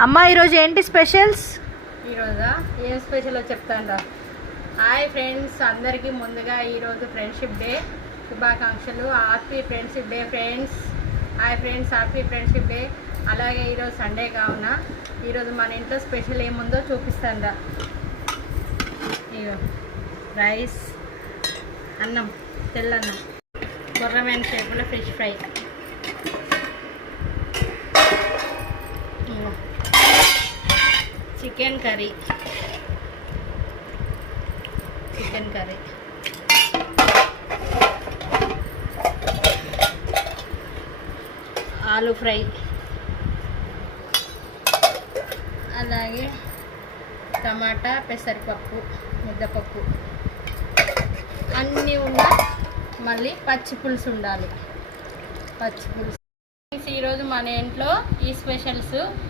అమ్మ ఈరోజు ఏంటి స్పెషల్స్? ఈరోజా ఏం స్పెషల్ చెప్తాను. హాయ్ ఫ్రెండ్స్, అందరికీ ముందుగా ఈరోజు ఫ్రెండ్షిప్ డే శుభాకాంక్షలు. Happy friendship day friends. Hi friends, happy friendship day. అలాగే ఈరోజు సండే కావున ఈరోజు మన ఇంట్లో స్పెషల్ ఏముందో చూపిస్తాను. ఇగో రైస్, అన్నం, తెల్లన్నం, కొర్రమైన షేపులో ఫిష్ ఫ్రై, చికెన్ కర్రీ, ఆలు ఫ్రై, అలాగే టమాటా, పెసరపప్పు, ముద్దపప్పు అన్నీ ఉన్న మళ్ళీ పచ్చి పులుసు ఉండాలి. పచ్చి పులుసు ఈరోజు మన ఇంట్లో ఈ స్పెషల్స్